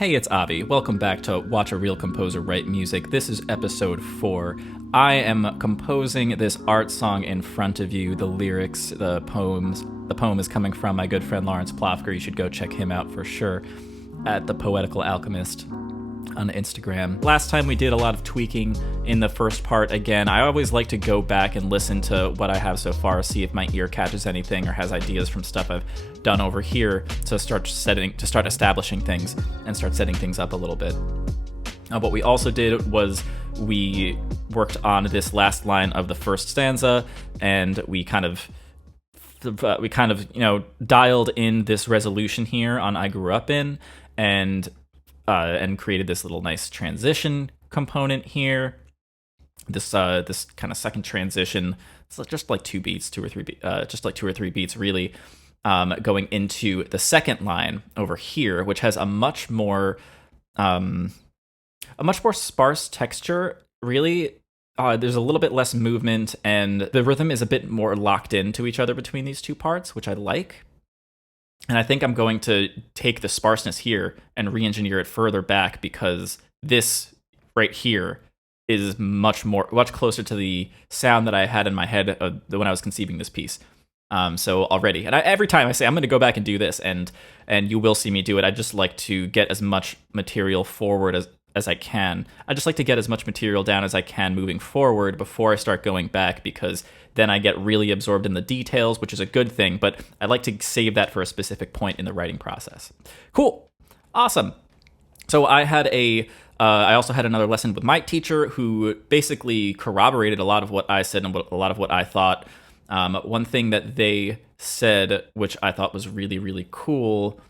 Hey, it's Avi. Welcome back to Watch a Real Composer Write Music. This is episode 4. I am composing this art song in front of you. The lyrics, the poems. The poem is coming from my good friend Lawrence Plofker. You should go check him out for sure at The Poetical Alchemist on Instagram. Last time we did a lot of tweaking in the first part. Again, I always like to go back and listen to what I have so far, see if my ear catches anything or has ideas from stuff I've done over here to start establishing things and start setting things up a little bit. What we also did was we worked on this last line of the first stanza, and we kind of dialed in this resolution here on "I Grew Up In," and created this little nice transition component here. This kind of second transition, it's just like two or three beats really, going into the second line over here, which has a much more sparse texture. Really, there's a little bit less movement, and the rhythm is a bit more locked into each other between these two parts, which I like. And I think I'm going to take the sparseness here and re-engineer it further back, because this right here is much closer to the sound that I had in my head when I was conceiving this piece. So already, and every time I say I'm going to go back and do this, and you will see me do it, I just like to get as much material forward as I can. I just like to get as much material down as I can moving forward before I start going back, because then I get really absorbed in the details, which is a good thing, but I like to save that for a specific point in the writing process. Cool. Awesome. So I also had another lesson with my teacher, who basically corroborated a lot of what I said and a lot of what I thought. One thing that they said, which I thought was really, really cool,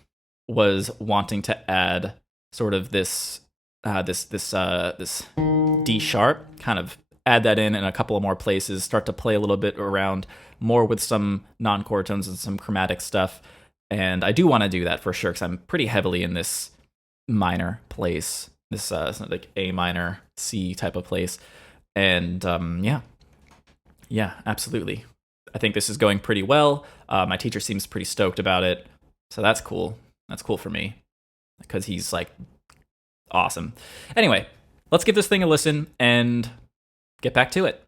was wanting to add sort of this D sharp, kind of add that in a couple of more places, start to play a little bit around more with some non-chord tones and some chromatic stuff. And I do want to do that for sure, because I'm pretty heavily in this minor place, this like A minor, C type of place. And yeah, absolutely. I think this is going pretty well. My teacher seems pretty stoked about it, so that's cool. That's cool for me, because he's like awesome. Anyway, let's give this thing a listen and get back to it.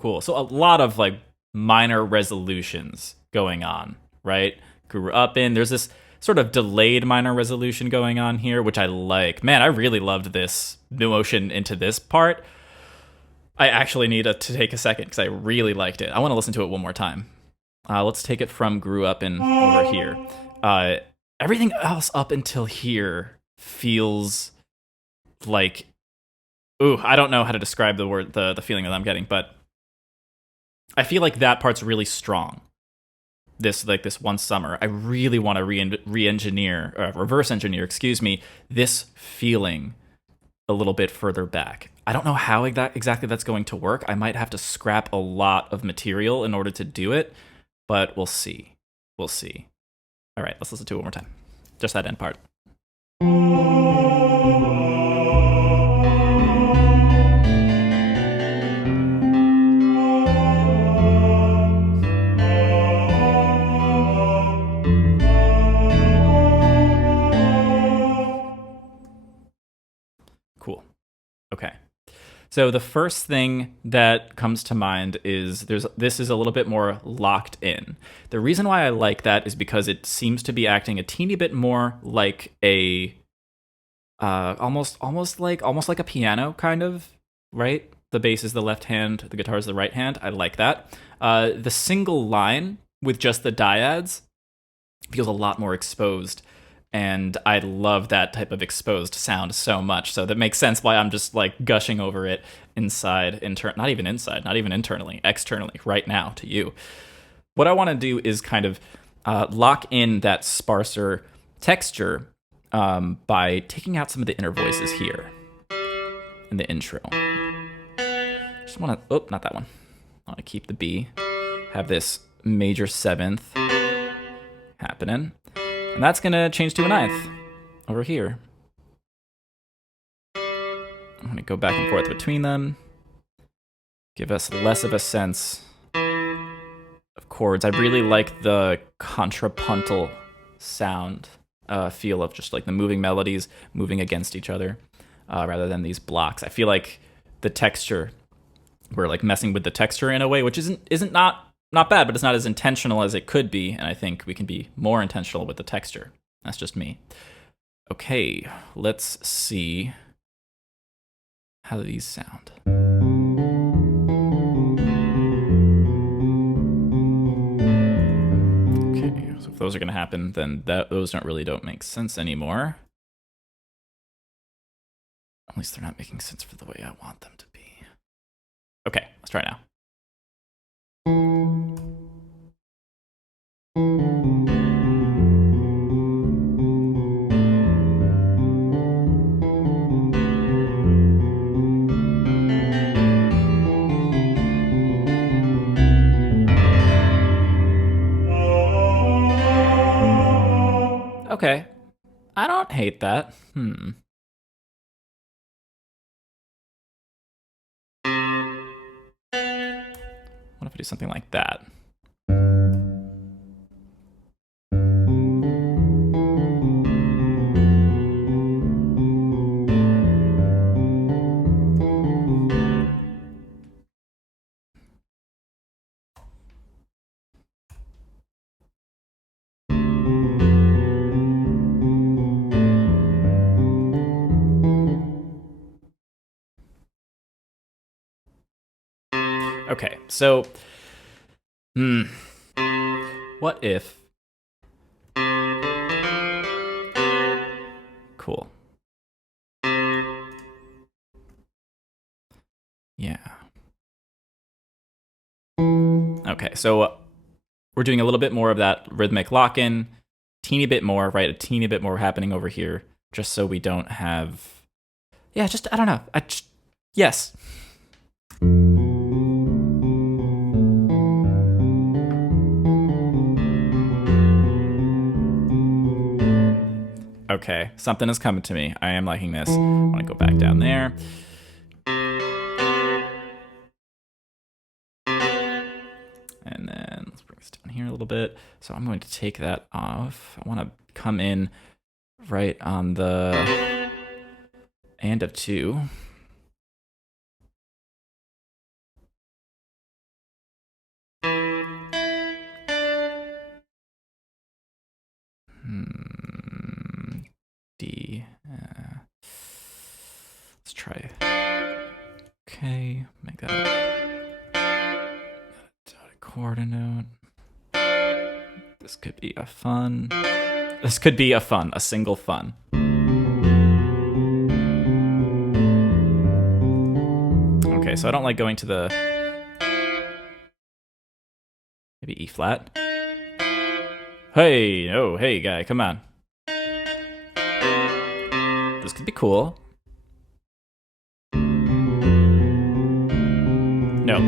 Cool. So a lot of like minor resolutions going on, right? Grew up in. There's this sort of delayed minor resolution going on here, which I like. Man, I really loved this new motion into this part. I actually need to take a second, because I really liked it. I want to listen to it one more time. Let's take it from Grew Up In over here. Everything else up until here feels like, I don't know how to describe the feeling that I'm getting, but I feel like that part's really strong. This one summer, I really want to reverse engineer, this feeling a little bit further back. I don't know how exactly that's going to work. I might have to scrap a lot of material in order to do it, but we'll see. All right, let's listen to it one more time. Just that end part. Cool. Okay. So the first thing that comes to mind is this is a little bit more locked in. The reason why I like that is because it seems to be acting a teeny bit more like a almost like a piano kind of, right? The bass is the left hand, the guitar is the right hand. I like that. The single line with just the dyads feels a lot more exposed, and I love that type of exposed sound so much. So that makes sense why I'm just like gushing over it not even internally, externally right now to you. What I want to do is kind of lock in that sparser texture by taking out some of the inner voices here in the intro. Just want to, not that one. I want to keep the B, have this major seventh happening, and that's going to change to a ninth over here. I'm going to go back and forth between them, give us less of a sense of chords. I really like the contrapuntal sound feel of just like the moving melodies moving against each other rather than these blocks. I feel like the texture, we're like messing with the texture in a way which isn't not bad, but it's not as intentional as it could be, and I think we can be more intentional with the texture. That's just me. Okay, let's see how these sound. Okay, so if those are going to happen, then those don't make sense anymore. At least they're not making sense for the way I want them to be. Okay, let's try now. Okay, I don't hate that. What if I do something like that? Okay, so, what if? Cool. Yeah. Okay, so we're doing a little bit more of that rhythmic lock-in, teeny bit more, right? A teeny bit more happening over here, just so we don't have. Yeah, just I don't know. Yes. Okay, something is coming to me. I am liking this. I want to go back down there. And then let's bring this down here a little bit. So I'm going to take that off. I want to come in right on the and of 2. D. Let's try. Okay, make that a quarter note. This could be a fun. A single fun. Okay, so I don't like going to the maybe E flat. Hey, oh, hey, guy, come on. This could be cool. No.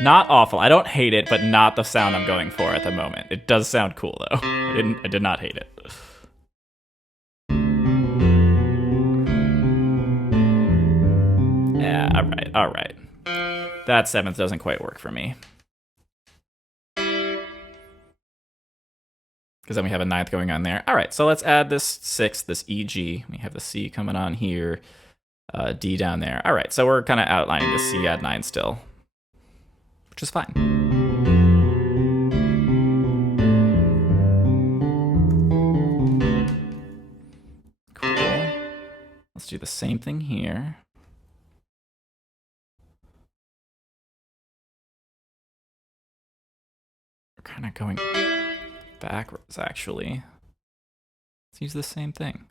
Not awful. I don't hate it, but not the sound I'm going for at the moment. It does sound cool, though. I did not hate it. Yeah, all right. That 7th doesn't quite work for me. Because then we have a 9th going on there. All right, so let's add this 6th, this E, G. We have the C coming on here. D down there. All right, so we're kind of outlining the C add 9 still, which is fine. Cool. Let's do the same thing here. We're kind of going backwards, actually. Let's use the same thing.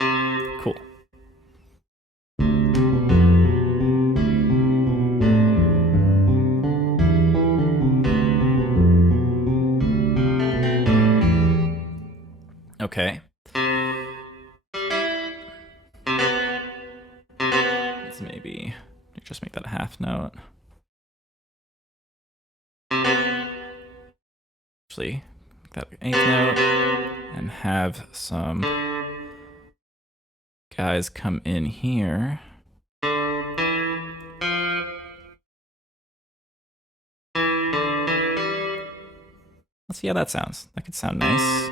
Cool. Okay. Let's maybe just make that a half note. Actually, make that an eighth note and have some guys come in here. Let's see how that sounds. That could sound nice.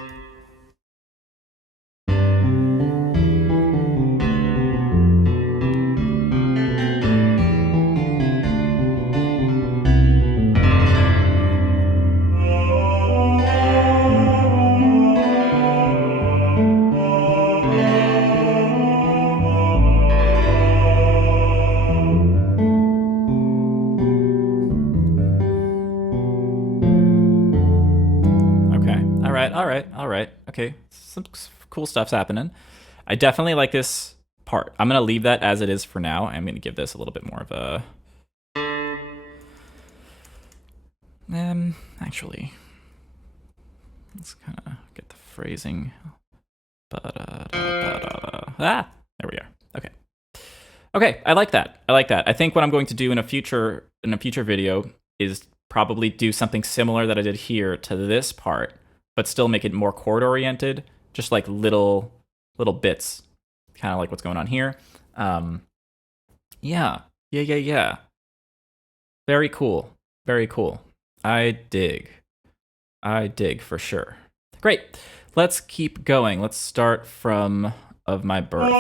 All right. Okay, some cool stuff's happening. I definitely like this part. I'm going to leave that as it is for now. I'm going to give this a little bit more of a... actually, let's kind of get the phrasing. There we are. Okay. Okay, I like that. I think what I'm going to do in a future video is probably do something similar that I did here to this part, but still make it more chord oriented, just like little bits, kind of like what's going on here. Yeah. Very cool. I dig for sure. Great. Let's keep going. Let's start from Of My Birth.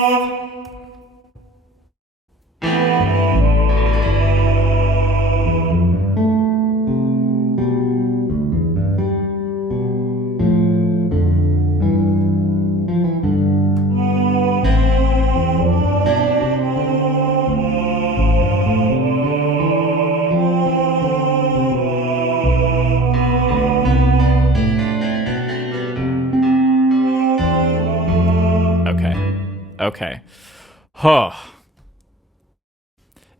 Okay. Huh.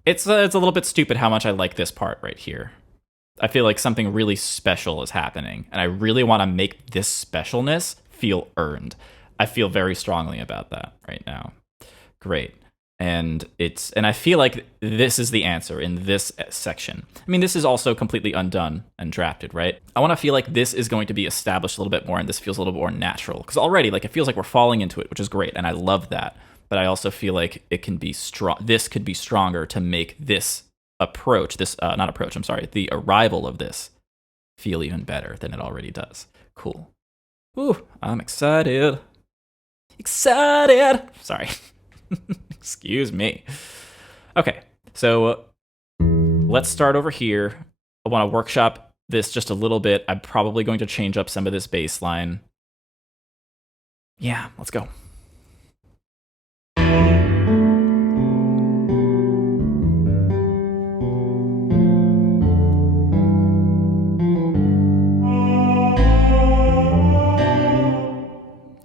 It's a little bit stupid how much I like this part right here. I feel like something really special is happening, and I really want to make this specialness feel earned. I feel very strongly about that right now. Great. And I feel like this is the answer in this section. I mean, this is also completely undone and drafted, right? I want to feel like this is going to be established a little bit more, and this feels a little bit more natural. Because already, like, it feels like we're falling into it, which is great, and I love that. But I also feel like it can be strong. This could be stronger to make this approach, the arrival of this feel even better than it already does. Cool. Ooh, I'm excited. Sorry. Excuse me. Okay, so let's start over here. I want to workshop this just a little bit. I'm probably going to change up some of this bass line. Yeah, let's go.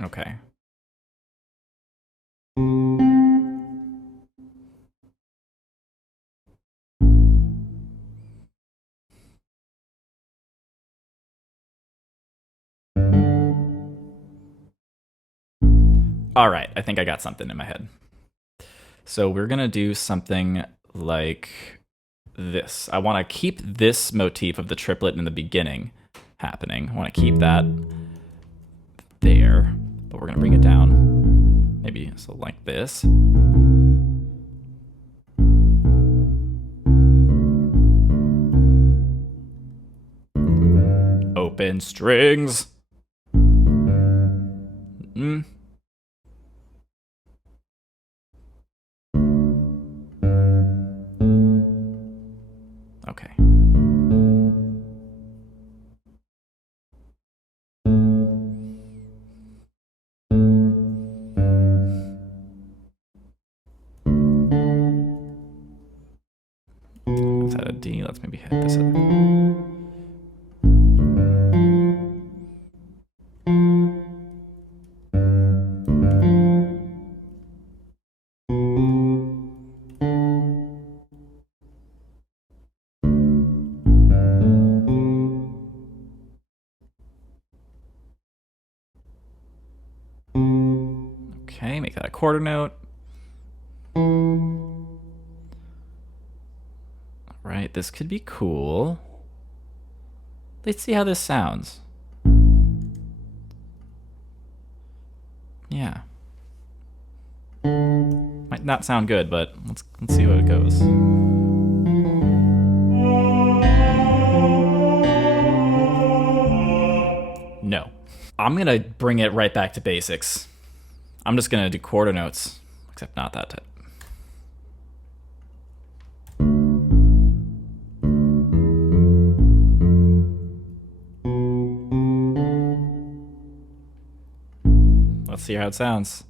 Okay. All right, I think I got something in my head. So we're going to do something like this. I want to keep this motif of the triplet in the beginning happening. I want to keep that there, but we're going to bring it down. Maybe so like this. Open strings. at a D. Let's maybe hit this at... Okay, make that a quarter note. Right, this could be cool. Let's see how this sounds. Yeah. Might not sound good, but let's see how it goes. No. I'm gonna bring it right back to basics. I'm just gonna do quarter notes, except not that type. Let's see how it sounds.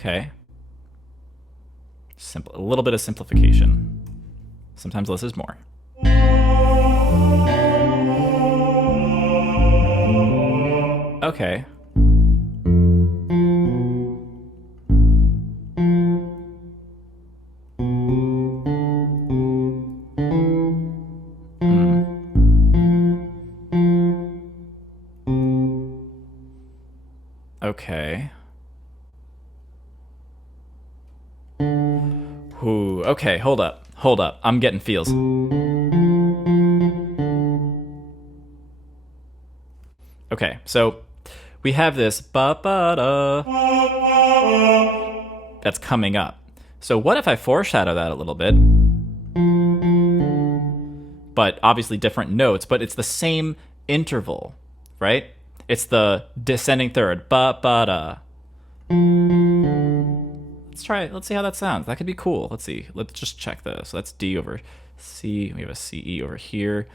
Okay. Simple, a little bit of simplification. Sometimes less is more. Okay. Okay. Ooh, okay, hold up. Hold up. I'm getting feels. Okay, so we have this ba-ba-da that's coming up. So what if I foreshadow that a little bit? But obviously different notes, but it's the same interval, right? It's the descending third, ba-ba-da. Let's try it. Let's see how that sounds. That could be cool. Let's see. Let's just check this. So that's D over C. We have a CE over here.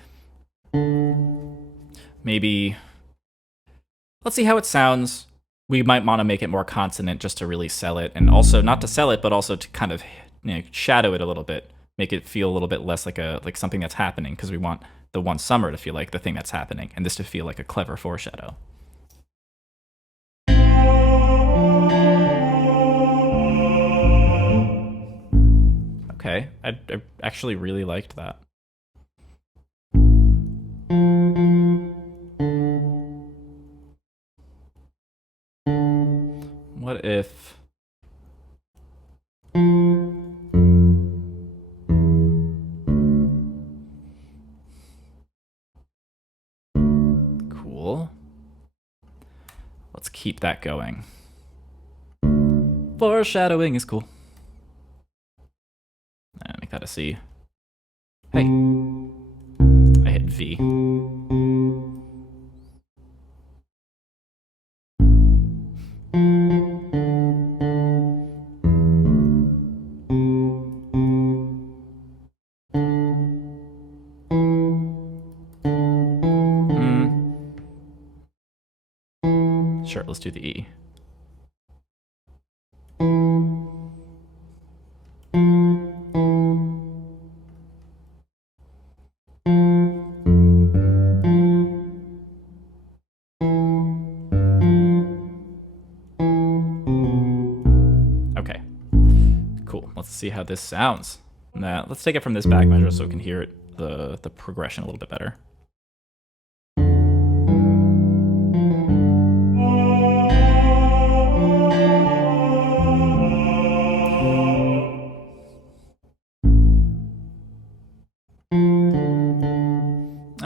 Maybe... Let's see how it sounds. We might want to make it more consonant just to really sell it. And also, not to sell it, but also to kind of shadow it a little bit. Make it feel a little bit less like something that's happening, because we want the one summer to feel like the thing that's happening, and this to feel like a clever foreshadow. Okay, I actually really liked that. What if... Cool. Let's keep that going. Foreshadowing is cool. Make that a C. Hey. I hit V. Sure, let's do the E. Okay. Cool. Let's see how this sounds. Now, let's take it from this back measure so we can hear it, the progression a little bit better.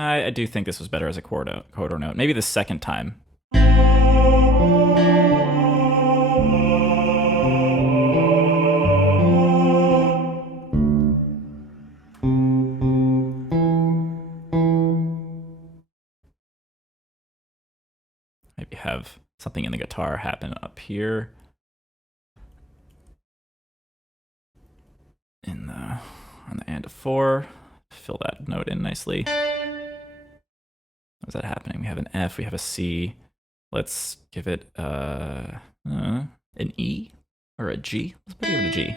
I do think this was better as a quarter note. Maybe the second time. maybe have something in the guitar happen up here on the and of 4. Fill that note in nicely. How's that happening? We have an F, we have a C. Let's give it an E or a G. Let's put it a G.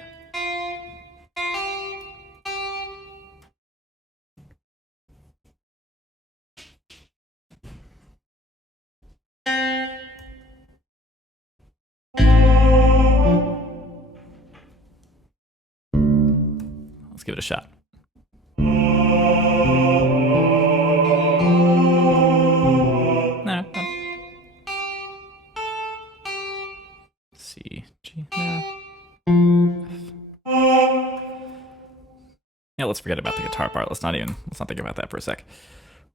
Let's give it a shot. No. C, G, no. Yeah, let's forget about the guitar part. Let's not think about that for a sec.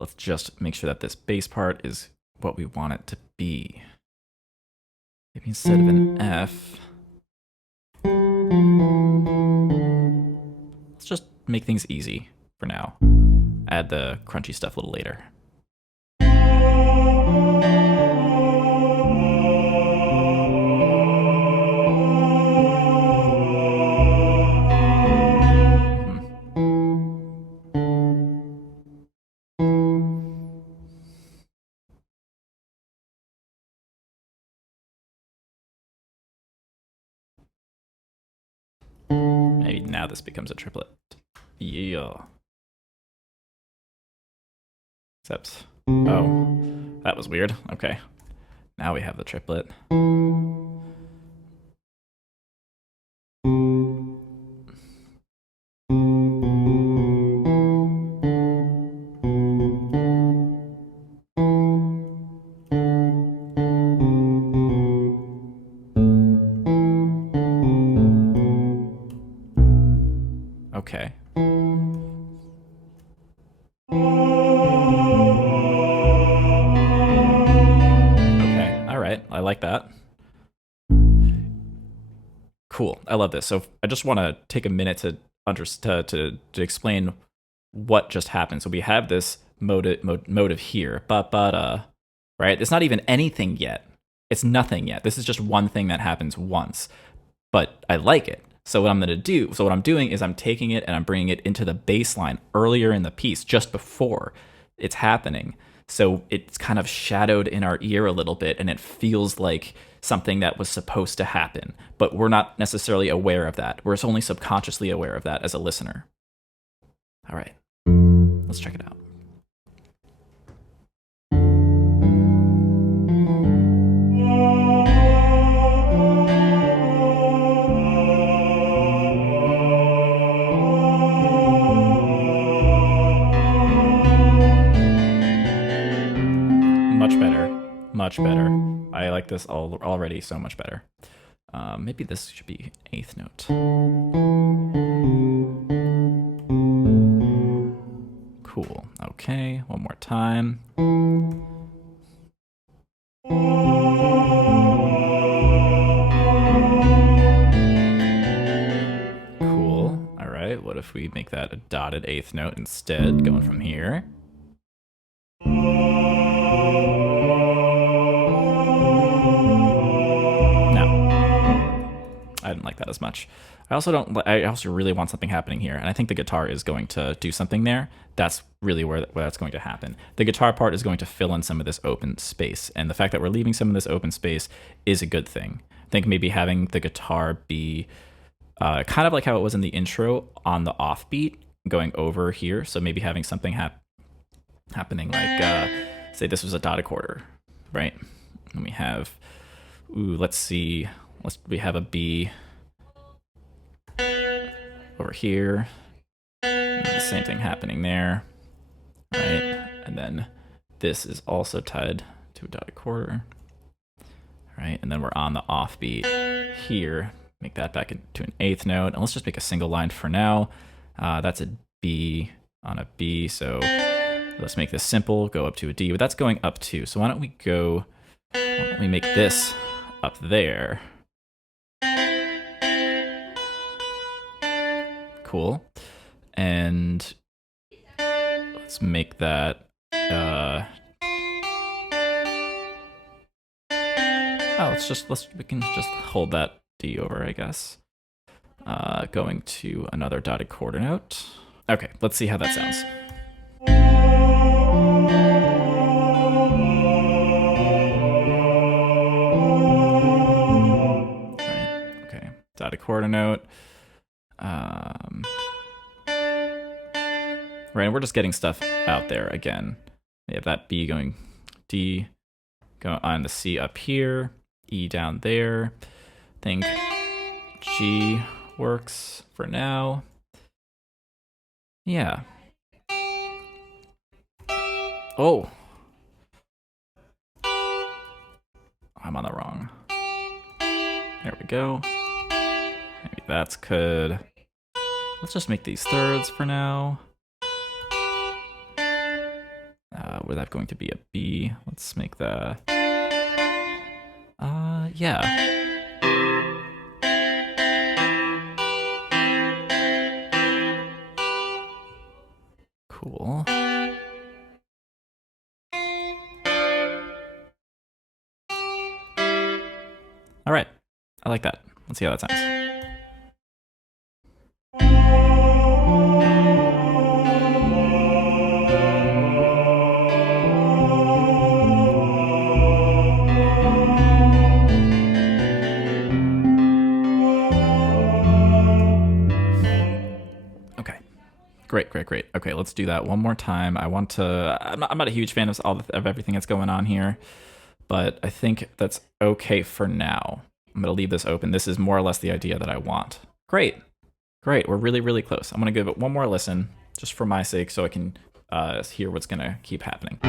Let's just make sure that this bass part is what we want it to be. Maybe instead of an F, let's just make things easy for now. Add the crunchy stuff a little later. Maybe now this becomes a triplet. Yeah. Except, oh, that was weird. Okay. Now we have the triplet. Okay. Okay, all right, I like that. Cool, I love this. So I just want to take a minute to explain what just happened. So we have this motive here, right? It's not even anything yet. It's nothing yet. This is just one thing that happens once, but I like it. So what I'm doing is I'm taking it and I'm bringing it into the bass line earlier in the piece, just before it's happening. So it's kind of shadowed in our ear a little bit, and it feels like something that was supposed to happen, but we're not necessarily aware of that. We're only subconsciously aware of that as a listener. All right, let's check it out. Much better. I like this already so much better. Maybe this should be 8th note. Cool. Okay, one more time. Cool. All right, what if we make that a dotted 8th note instead, going from here? I didn't like that as much. I also really want something happening here, and I think the guitar is going to do something there. That's really where that's going to happen. The guitar part is going to fill in some of this open space, and the fact that we're leaving some of this open space is a good thing. I think maybe having the guitar be kind of like how it was in the intro on the offbeat, going over here. So maybe having something happening like, say this was a dotted quarter, right? And we have, let's see, we have a B over here. The same thing happening there, right? And then this is also tied to a dotted quarter, right? And then we're on the offbeat here. Make that back into an 8th note, and let's just make a single line for now. That's a B on a B, so let's make this simple, go up to a D, but that's going up too. So why don't we make this up there? Cool. And let's make that Oh, we can just hold that D over, I guess. Going to another dotted quarter note. Okay, let's see how that sounds. Right, okay, dotted quarter note. Right, we're just getting stuff out there again. We have that B going, D going on the C up here, E down there. Think G works for now. Yeah. Oh. I'm on the wrong. There we go. Maybe that's good. Let's just make these thirds for now. With that going to be a B. Let's make the... yeah. Cool. All right. I like that. Let's see how that sounds. Great. Okay, let's do that one more time. I'm not a huge fan of everything that's going on here, but I think that's okay for now. I'm gonna leave this open. This is more or less the idea that I want. Great. We're really close. I'm gonna give it one more listen, just for my sake, so I can hear what's gonna keep happening.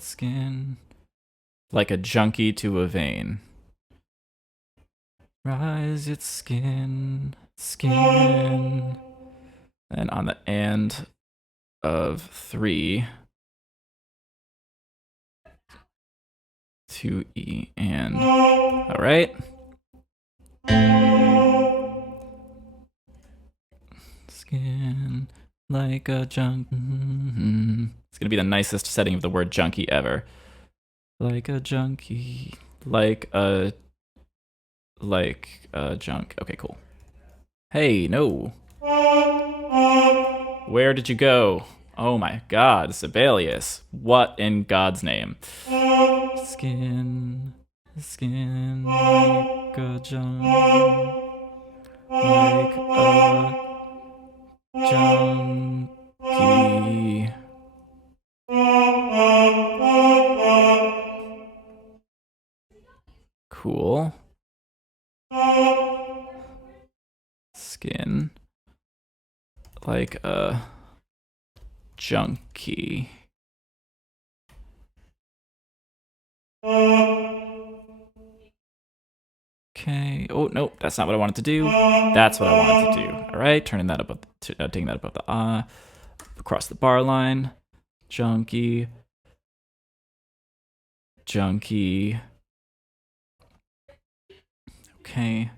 Skin like a junkie to a vein. Rise its skin. And on the end of 3, 2E and. All right. Skin like a junkie. It's gonna be the nicest setting of the word junkie ever. Like a junkie. Like a junk. Okay, cool. Hey, no. Where did you go? Oh my god, Sibelius. What in God's name? Skin like a junk. Like a junkie. Cool. Skin like a junkie. Okay. Oh no, that's not what I wanted to do. That's what I wanted to do. All right, turning that above, taking that above the across the bar line. Junkie. Okay.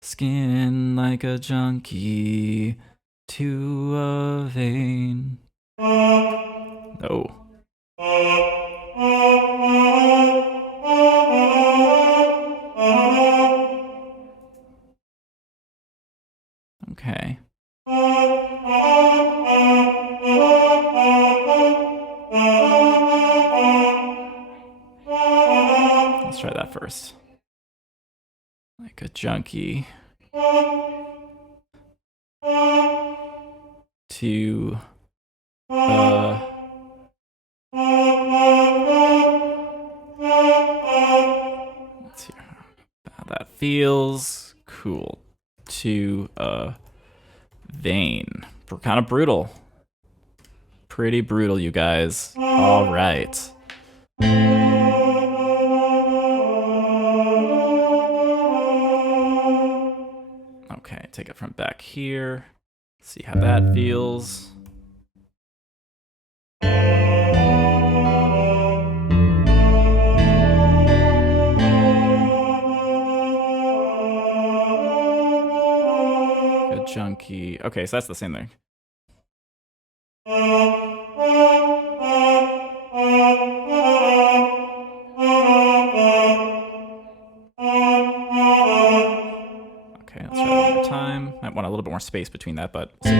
Skin like a junkie to a vein. No. Okay. Let's try that first. Like a junkie to let's see how that feels. Cool. To vein. Kind of brutal. Pretty brutal, you guys. All right. take it from back here. See how that feels. Good chunky. Okay, so that's the same thing. Okay, let's try that one more time. Might want a little bit more space between that, but we'll see.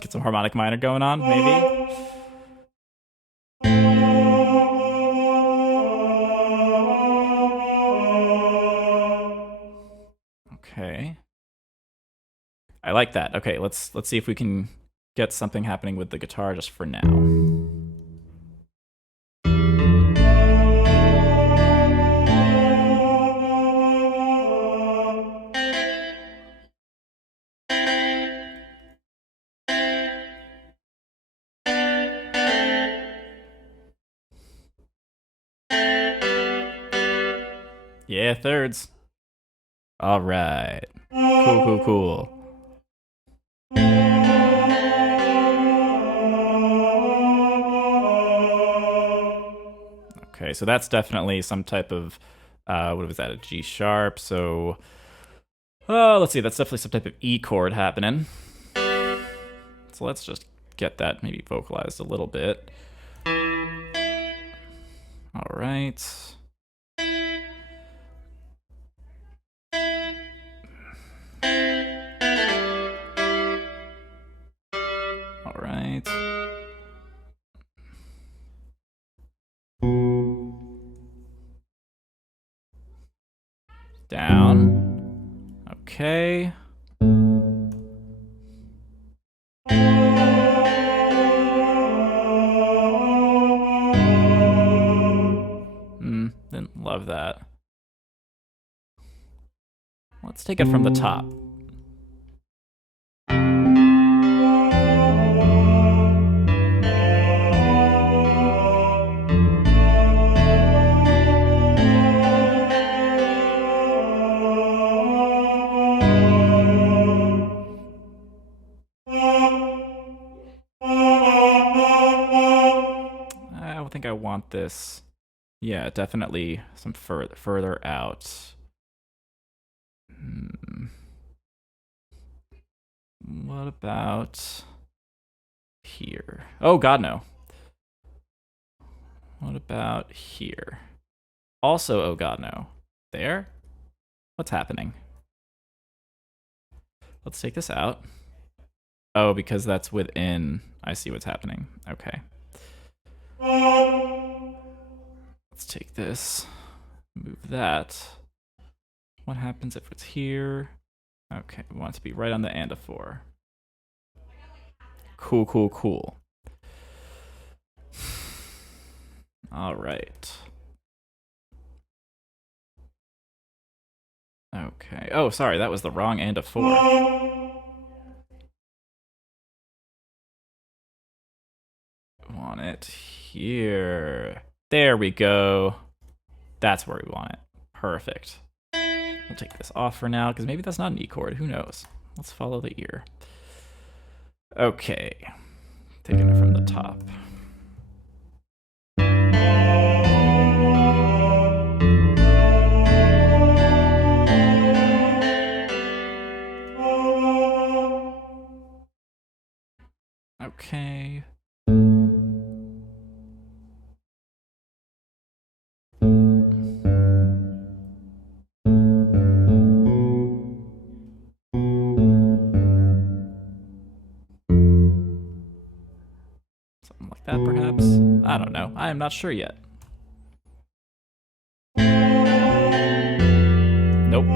Get some harmonic minor going on, maybe. Okay. I like that. Okay, let's see if we can get something happening with the guitar just for now. Yeah, thirds. All right. Cool. Okay, so that's definitely some type of, what was that, a G sharp? So, let's see, that's definitely some type of E chord happening. So let's just get that maybe vocalized a little bit. All right. All right. Down. Okay. Didn't love that. Let's take it from the top. I don't think I want this. Yeah, definitely some further out. What about here? Oh, God, no. What about here? Also, oh, God, no. There? What's happening? Let's take this out. Oh, because that's within. I see what's happening. Okay. Let's take this. Move that. What happens if it's here? Okay, we want it to be right on the and a 4. Cool. All right. Okay. Oh, sorry, that was the wrong and a 4. Want it here. There we go. That's where we want it. Perfect. We'll take this off for now, because maybe that's not an E chord. Who knows? Let's follow the ear. Okay. Taking it from the top. Okay. Something like that, perhaps? I don't know. I am not sure yet. Nope.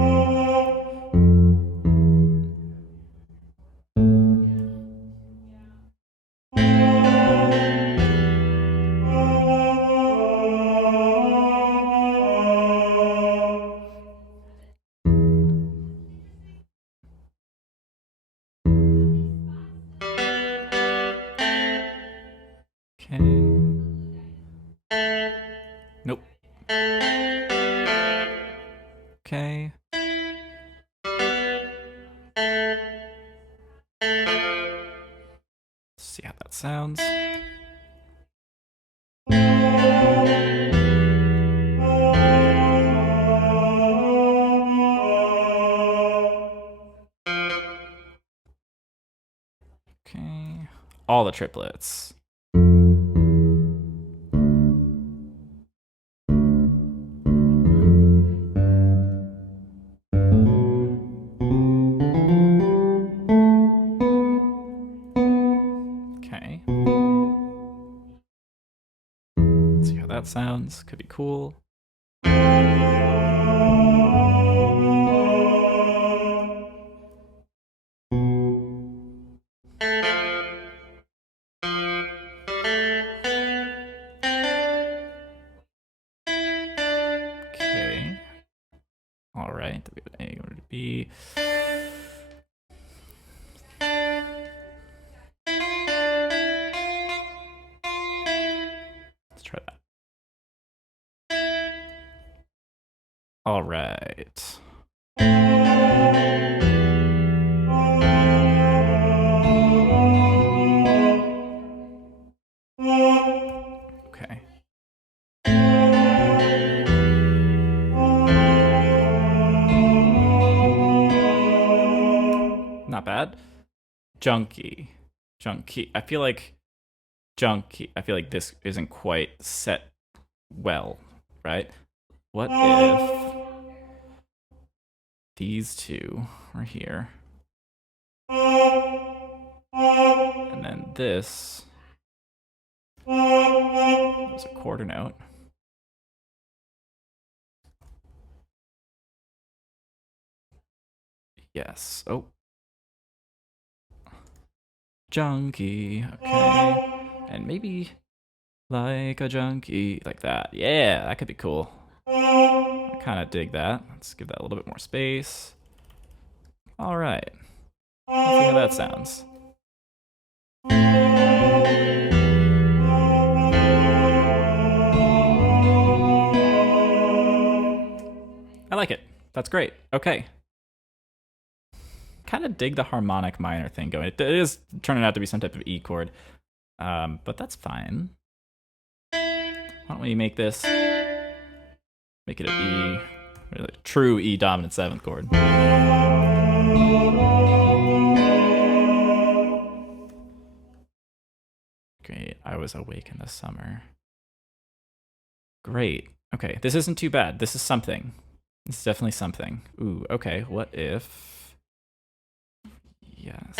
that sounds. Okay, all the triplets. Okay. Let's see how that sounds. Could be cool. Okay. All right. We have A order to B. Let's try that. All right. Okay. Not bad. Junky. I feel like this isn't quite set well, right? What if these two are here? And then this was a quarter note. Yes. Oh. Junkie. Okay. And maybe like a junkie. Like that. Yeah, that could be cool. I kind of dig that. Let's give that a little bit more space. All right. Let's see how that sounds. I like it. That's great. Okay. Kind of dig the harmonic minor thing going. It is turning out to be some type of E chord, but that's fine. Why don't we make it an E, really true E dominant 7th chord. Great. I was awake in the summer. Great. Okay, this isn't too bad. This is something. It's definitely something. Ooh, okay. What if... Yes.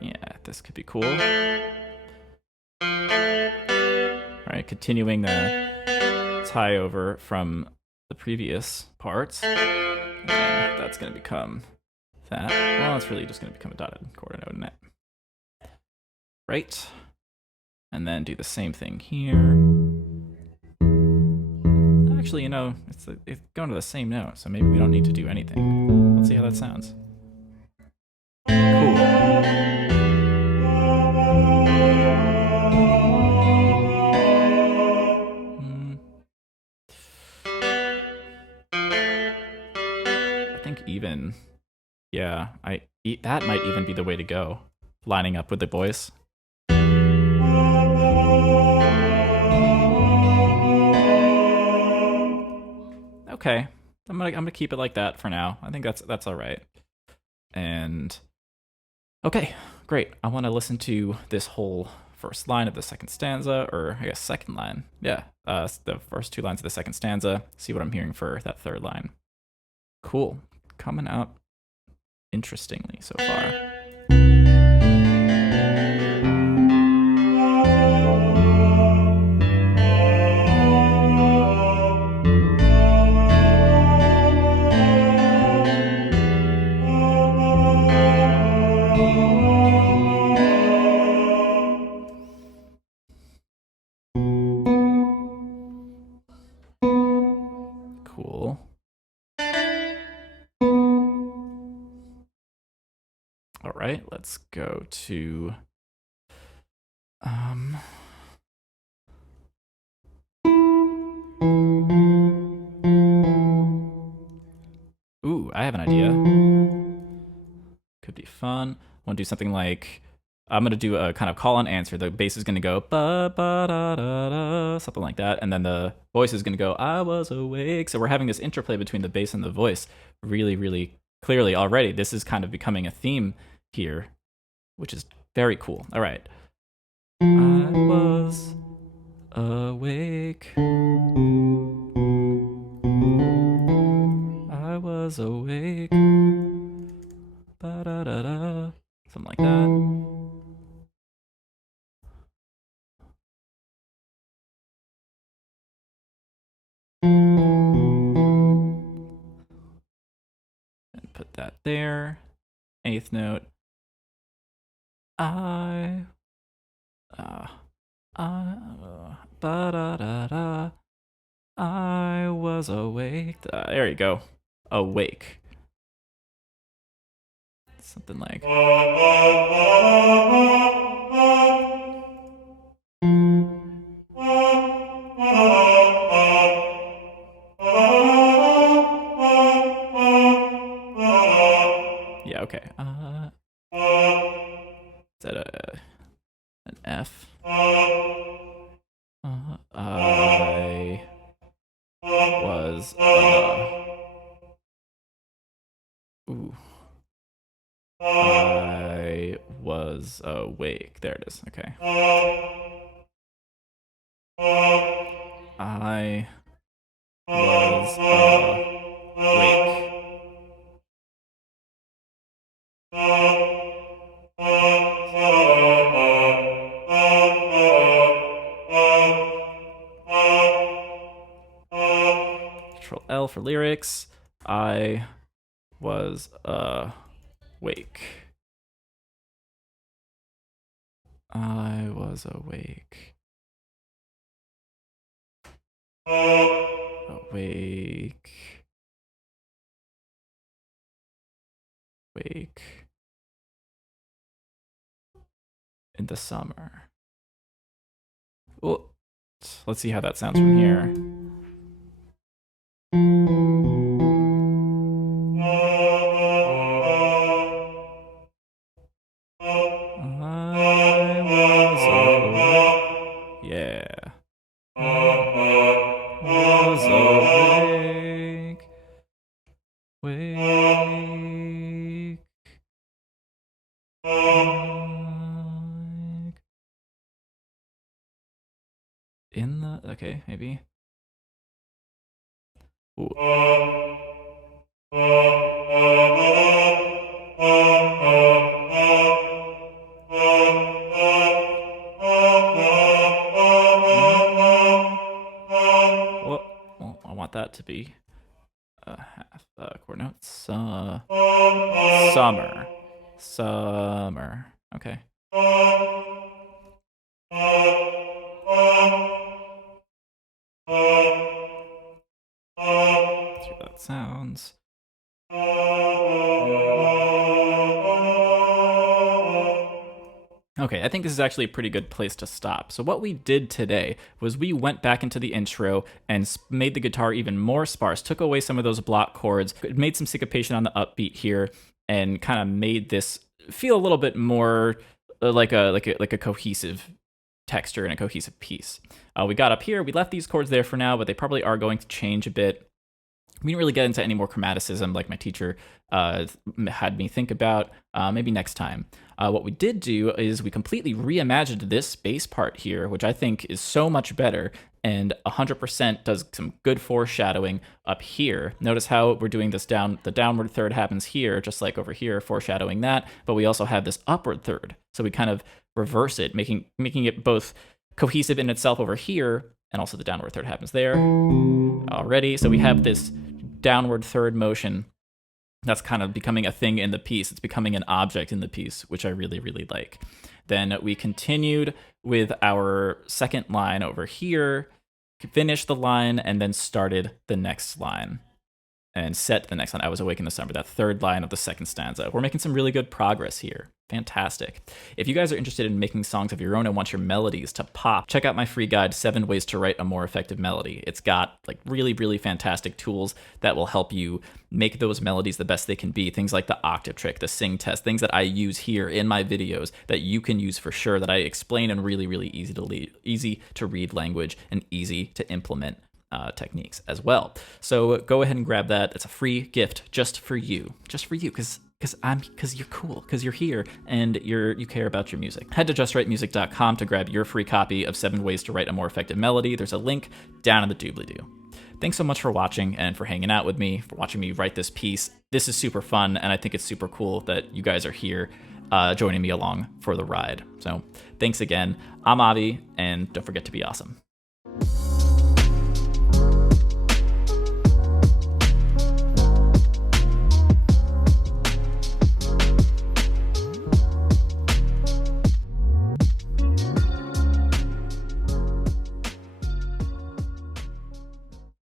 Yeah, this could be cool. Alright, continuing the tie over from the previous parts. And that's going to become that. Well, it's really just going to become a dotted quarter note in it. Right. And then do the same thing here. Actually, it's going to the same note, so maybe we don't need to do anything. Let's see how that sounds. Cool. I think even, yeah, that might even be the way to go, lining up with the voice. Okay, I'm gonna keep it like that for now. I think that's all right. And okay, great. I want to listen to this whole first line of the second stanza, or I guess second line. Yeah, the first 2 lines of the second stanza. See what I'm hearing for that third line. Cool, coming out interestingly so far. Cool. All right, let's go to ooh, I have an idea. Could be fun. Want to do something like, I'm going to do a kind of call and answer. The bass is going to go ba ba da da da, something like that, and then the voice is going to go I was awake. So we're having this interplay between the bass and the voice really, really clearly already. This is kind of becoming a theme here, which is very cool. All right. I was awake. I was awake. Ba da da da. Something like that. And put that there. Eighth note. Ba da da da. I was awake. There you go. Awake. Something like. Yeah, okay. Is that an F? I was ooh. I was awake. There it is. Okay. I was awake. Control L for lyrics. I was awake. I was awake. Awake. Wake. In the summer. Oh, let's see how that sounds from here. I was awake. Yeah. Was awake. Wake. In the, okay, maybe. Ooh. Well, I want that to be a half chord note. Summer. Summer. Okay. Let's see how that sounds. Okay, I think this is actually a pretty good place to stop. So what we did today was we went back into the intro and made the guitar even more sparse, took away some of those block chords, made some syncopation on the upbeat here, and kind of made this feel a little bit more like a cohesive texture and a cohesive piece. We got up here, we left these chords there for now, but they probably are going to change a bit. We didn't really get into any more chromaticism like my teacher had me think about. Maybe next time. What we did do is we completely reimagined this bass part here, which I think is so much better and 100% does some good foreshadowing up here. Notice how we're doing this the downward third happens here, just like over here, foreshadowing that, but we also have this upward third. So we kind of reverse it, making it both cohesive in itself over here, and also the downward third happens there already. So we have this downward third motion that's kind of becoming a thing in the piece. It's becoming an object in the piece, which I really, really like. Then we continued with our second line over here, finished the line, and then started the next line. and set the next line. I was awake in the summer, that third line of the second stanza. We're making some really good progress here. Fantastic. If you guys are interested in making songs of your own and want your melodies to pop, check out my free guide, 7 Ways to Write a More Effective Melody. It's got like really, really fantastic tools that will help you make those melodies the best they can be. Things like the octave trick, the sing test, things that I use here in my videos that you can use for sure, that I explain in really, really easy to read language and easy to implement techniques as well. So go ahead and grab that. It's a free gift just for you, because you're cool, because you're here and you care about your music. Head to justwritemusic.com to grab your free copy of 7 Ways to Write a More Effective Melody. There's a link down in the doobly-doo. Thanks so much for watching and for hanging out with me, for watching me write this piece. This is super fun, and I think it's super cool that you guys are here joining me along for the ride. So thanks again. I'm Avi, and don't forget to be awesome.